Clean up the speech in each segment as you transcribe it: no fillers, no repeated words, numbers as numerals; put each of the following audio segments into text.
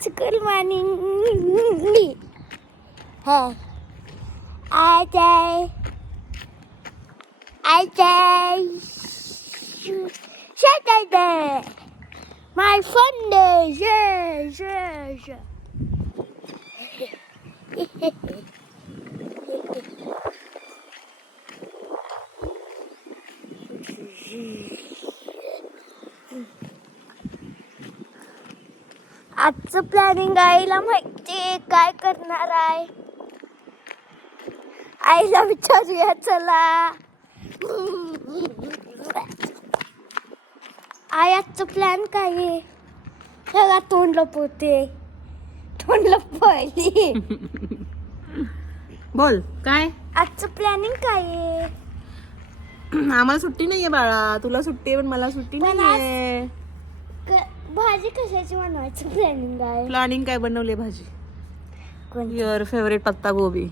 school morning. Hey, I Saturday, my fun day. Yeah. आजचं planning आईला माहिती काय करणार आहे. आईला विचारूया चला. आई आजचं प्लॅन काय आहे. सगळा तोंड लपवली. बोल काय आजचं प्लॅनिंग काय आहे. आम्हाला सुट्टी नाहीये बाळा. तुला सुट्टी आहे पण मला सुट्टी पण नाहीये. भाजी कशाची बनवायचं प्लॅनिंग आहे. प्लॅनिंग काय बनवली भाजी. कोणती? युअर फेवरेट पत्ता गोबी.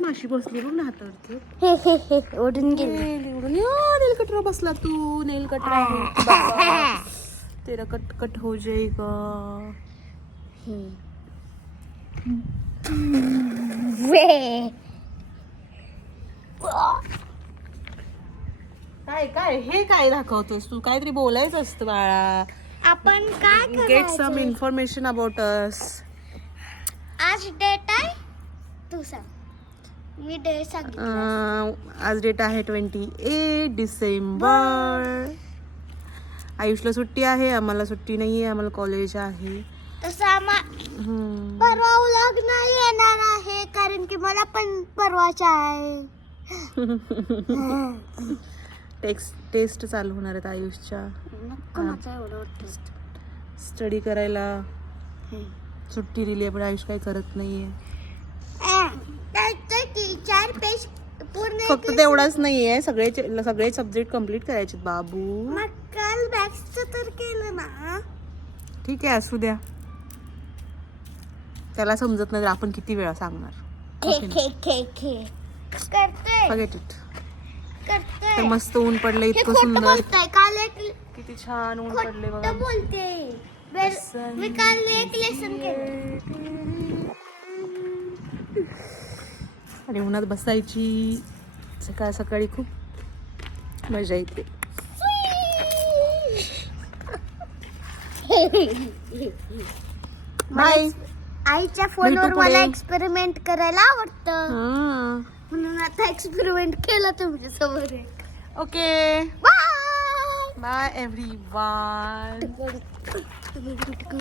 माशी बसली बघ ना हातावरती. ओढून गेली. नेल कटरा बसला तू. नेल कटरा तेरा कट हो जाएगा. काय हे काय दाखवतोस तू. काहीतरी बोलायचं असतं बाळा. आपण काय गेट सम करायचं. Information about us. आज डेट आहे. तू सांग. मी डेट सांगितलं. आज डेट आहे 28 डिसेंबर. आयुषला सुट्टी आहे. आम्हाला सुट्टी नाहीये. आम्हाला कॉलेज आहे. तसं परवा व्लॉग नाही येणार आहे कारण की मला पण परवाचा आहे. टेस्ट चालू होणार आहेत आयुषच्या. स्टडी करायला सुट्टी दिली आहे पण आयुष काही करत नाहीये. चार पेज पूर्ण फक्त तेवढाच नाहीये. सगळे सब्जेक्ट कम्प्लीट करायचे बाबू. मग काल बॅक्सचं तर केलं ना. ठीक आहे असू द्या. त्याला समजत नाही तर आपण किती वेळा सांगणार. Forget it. तर मस्त ऊन पडलं इतकं सुंदर. किती छान ऊन पडले बघा. बोलते मी काल एक लेसन केलं. आणि उन्हात बसायची सकाळ सकाळी खूप मजा येते. बाय. आईच्या फोनवर मला एक्सपेरिमेंट करायला आवडतं हा म्हणून आता एक्सपेरिमेंट केला तुमच्या समोर. Okay bye bye everyone.